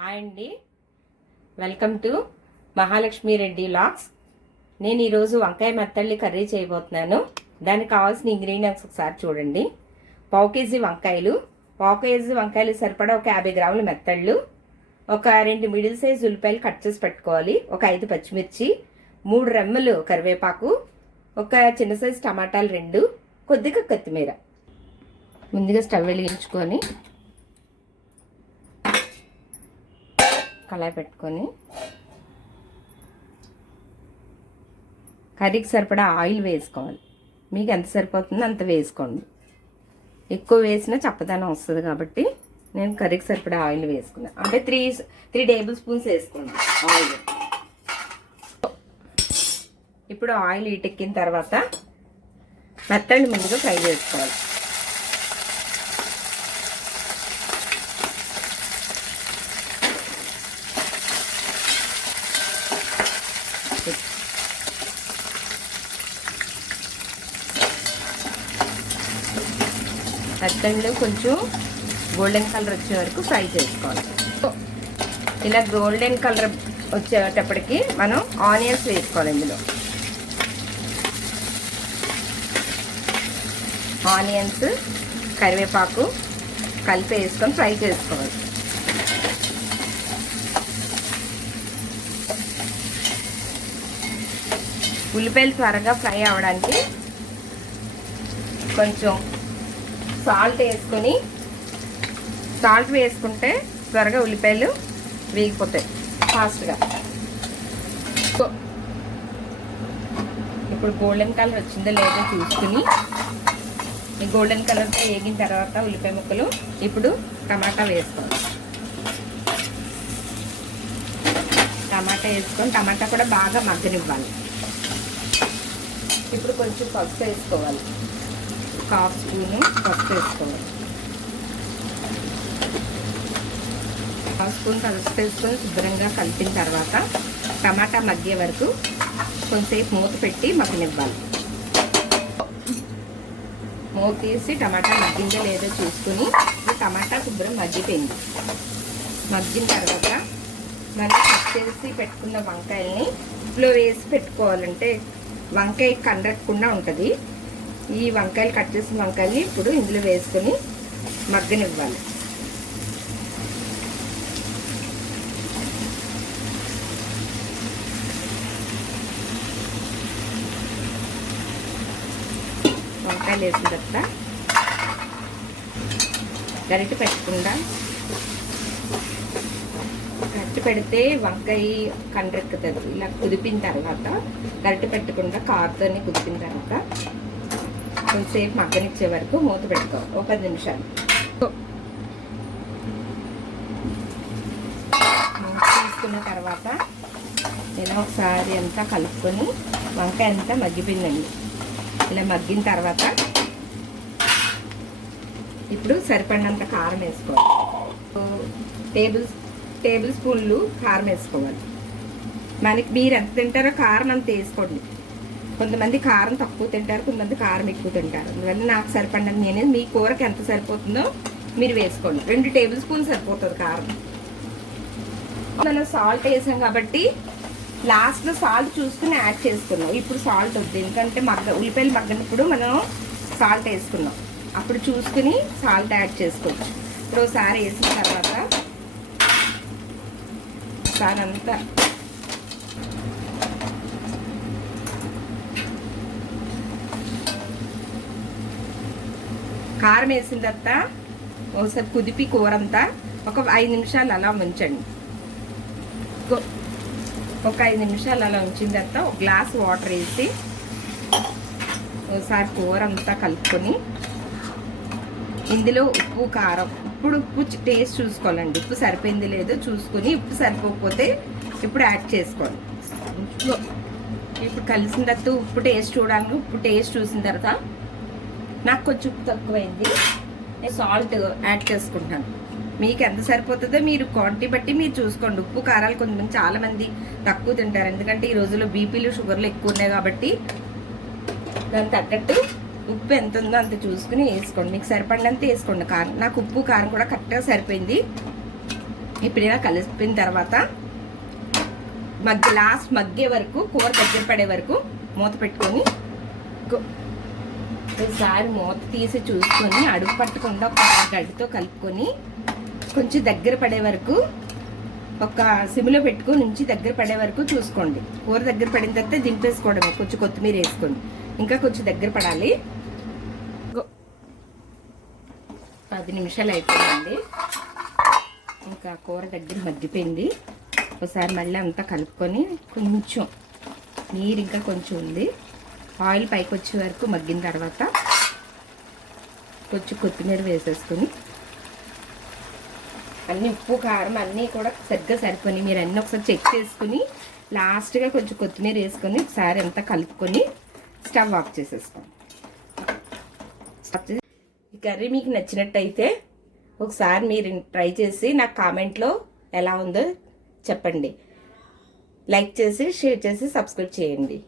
Hi అండి, welcome to Mahalakshmi Reddy vlogs. నేను ఈరోజు వంకాయ మెత్తళ్ళి కర్రీ చేయబోతున్నాను. దానికి కావాల్సిన ఇంగ్రీడియంట్స్ ఒకసారి చూడండి. పావు కేజీ వంకాయలు సరిపడా ఒక 50 గ్రాముల మెత్తళ్ళు, ఒక 2 మిడిల్ సైజ్ ఉల్లిపాయలు కట్ చేసి పెట్టుకోవాలి, ఒక 5 పచ్చిమిర్చి, 3 రెమ్మలు కరివేపాకు, ఒక చిన్న సైజు టమాటాలు 2, కొద్దిగా కొత్తిమీర. ముందుగా స్టవ్ వెలిగించుకొని కళాయి పెట్టుకొని కర్రీకి సరిపడా ఆయిల్ వేసుకోవాలి. మీకు ఎంత సరిపోతుందో అంత వేసుకోండి. ఎక్కువ వేసినా చప్పదనం వస్తుంది కాబట్టి నేను కర్రీకి సరిపడా ఆయిల్ వేసుకున్నాను. అంటే 3 టేబుల్ స్పూన్స్ వేసుకోండి ఆయిల్. ఇప్పుడు ఆయిల్ ఈటెక్కిన తర్వాత మెత్తళ్ళు ముందుగా ఫ్రై చేసుకోవాలి. మెత్తళ్ళు కొంచెం గోల్డెన్ కలర్ వచ్చే వరకు ఫ్రై చేసుకోవాలి. ఇలా గోల్డెన్ కలర్ వచ్చేటప్పటికి మనం ఆనియన్స్ వేసుకోవాలి. ఇందులో ఆనియన్స్, కరివేపాకు కలిపి వేసుకొని ఫ్రై చేసుకోవాలి. ఉల్లిపాయలు త్వరగా ఫ్రై అవ్వడానికి కొంచెం సాల్ట్ వేసుకుంటే త్వరగా ఉల్లిపాయలు వేగిపోతాయి ఫాస్ట్గా. ఇప్పుడు గోల్డెన్ కలర్ వచ్చిందో లేదో చూసుకుని, ఈ గోల్డెన్ కలర్తో వేగిన తర్వాత ఉల్లిపాయ ముక్కలు ఇప్పుడు టమాటా వేసుకోవాలి. టమాటా వేసుకొని టమాటా కూడా బాగా మగ్గనివ్వాలి. ఇప్పుడు కొంచెం పసుపు వేసుకోవాలి. 1/2 స్పూను పసుపు వేసుకోవాలి. 1/2 స్పూన్ పసుపు వేసుకొని శుభ్రంగా కలిపిన తర్వాత టమాటా మగ్గే వరకు కొంచెంసేపు మూత పెట్టి మగ్గనివ్వాలి. మూత తీసి టమాటా మగ్గిందో లేదో చూసుకుని, ఈ టమాటా శుభ్రం మగ్గిపోయింది. మగ్గిన తర్వాత మనం కట్ చేసి పెట్టుకున్న వంకాయల్ని ఇంట్లో వేసి పెట్టుకోవాలంటే వంకాయ కండకుండా ఉంటుంది. ఈ వంకాయలు కట్ చేసిన వంకాయల్ని ఇప్పుడు ఇందులో వేసుకొని మగ్గనివ్వాలి. వంకాయలు వేసిన తర్వాత గరిటె పెడితే వంకాయ కండ్రెక్కుతుంది. ఇలా కుదిపిన తర్వాత గరిటె పెట్టకుండా కారుతోని కుదిపిన తర్వాత కొంచెంసేపు మగ్గనిచ్చే వరకు మూత పెట్టుకోవాలి. ఒక 10 నిమిషాలు తీసుకున్న తర్వాత నేను ఒకసారి అంతా కలుపుకొని, వంకాయ అంతా మగ్గిపోయిందండి. ఇలా మగ్గిన తర్వాత ఇప్పుడు సరిపడినంత కారం వేసుకోవాలి. టేబుల్ స్పూన్లు కారం వేసుకోవాలి. మనకి మీరు ఎంత తింటారో కారం అంత వేసుకోండి. కొంతమంది కారం తక్కువ తింటారు, కొంతమంది కారం ఎక్కువ తింటారు. అందువల్ల నాకు సరిపడినంత, నేను మీ కూరకి ఎంత సరిపోతుందో మీరు వేసుకోండి. 2 టేబుల్ స్పూన్ సరిపోతుంది కారం. మనం సాల్ట్ వేసాం కాబట్టి లాస్ట్లో సాల్ట్ చూసుకుని యాడ్ చేసుకున్నాం. ఇప్పుడు సాల్ట్ వద్దు, ఎందుకంటే ఉల్లిపాయలు మగ్గనప్పుడు మనం సాల్ట్ వేసుకున్నాం. అప్పుడు చూసుకుని సాల్ట్ యాడ్ చేసుకోవచ్చు. ఇప్పుడు ఒకసారి వేసిన తర్వాత ఒకసారి అంతా కారం వేసిన తర్వాత ఒకసారి కుదిపి కూరంతా ఒక 5 నిమిషాలు అలా ఉంచండి. ఒక 5 నిమిషాలు అలా ఉంచిన తర్వాత ఒక గ్లాస్ వాటర్ వేసి ఒకసారి కూర అంతా కలుపుకొని ఇందులో ఉప్పు, కారం, ఉప్పు టేస్ట్ చూసుకోవాలండి. ఉప్పు సరిపోయింది లేదో చూసుకొని, ఉప్పు సరిపోకపోతే ఇప్పుడు యాడ్ చేసుకోండి. ఇప్పుడు కలిసిన తర్వాత ఉప్పు టేస్ట్ చూడాలి. ఉప్పు టేస్ట్ చూసిన తర్వాత నాకు కొంచెం ఉప్పు తక్కువైంది, నేను సాల్ట్ యాడ్ చేసుకుంటాను. మీకు ఎంత సరిపోతుందో మీరు క్వాంటిటీ బట్టి మీరు చూసుకోండి. ఉప్పు కారాలు కొంతమంది చాలామంది తక్కువ తింటారు, ఎందుకంటే ఈ రోజుల్లో బీపీలు షుగర్లు ఎక్కువ ఉన్నాయి కాబట్టి దానికి తగ్గట్టు ఉప్పు ఎంత ఉందో అంత చూసుకుని వేసుకోండి. మీకు సరిపడినంత వేసుకోండి. కారం నాకు ఉప్పు కారం కూడా కరెక్ట్గా సరిపోయింది. ఇప్పుడు ఇలా కలిపిన తర్వాత లాస్ట్ మగ్గే వరకు, కూర దగ్గర పడే వరకు మూత పెట్టుకొని ఒకసారి మూత తీసి చూసుకొని అడుగు పట్టకుండా ఒక గడ్డితో కలుపుకొని కొంచెం దగ్గర పడే వరకు ఒక సిమ్లో పెట్టుకొని నుంచి దగ్గర పడే వరకు చూసుకోండి. కూర దగ్గర పడిన తర్వాత దింపేసుకోవడమే, కొంచెం కొత్తిమీర వేసుకొని. ఇంకా కొంచెం దగ్గర పడాలి. 10 నిమిషాలు అయిపోయిందండి. ఇంకా కూర దగ్గర మగ్గిపోయింది. ఒకసారి మళ్ళీ అంతా కలుపుకొని కొంచెం నీరు ఇంకా కొంచెం ఉంది, ఆయిల్ పైకి వచ్చే వరకు మగ్గిన తర్వాత కొంచెం కొత్తిమీర వేసేసుకొని అన్నీ ఉప్పు కారం అన్నీ కూడా సరిగ్గా సరిపోయి మీరు అన్నీ ఒకసారి చెక్ చేసుకుని లాస్ట్గా కొంచెం కొత్తిమీర వేసుకొని ఒకసారి అంతా కలుపుకొని స్టవ్ ఆఫ్ చేసేసుకోండి. ఈ కర్రీ మీకు నచ్చినట్టయితే ఒకసారి మీరు ట్రై చేసి నాకు కామెంట్లో ఎలా ఉందో చెప్పండి. లైక్ చేసి, షేర్ చేసి, సబ్స్క్రైబ్ చేయండి.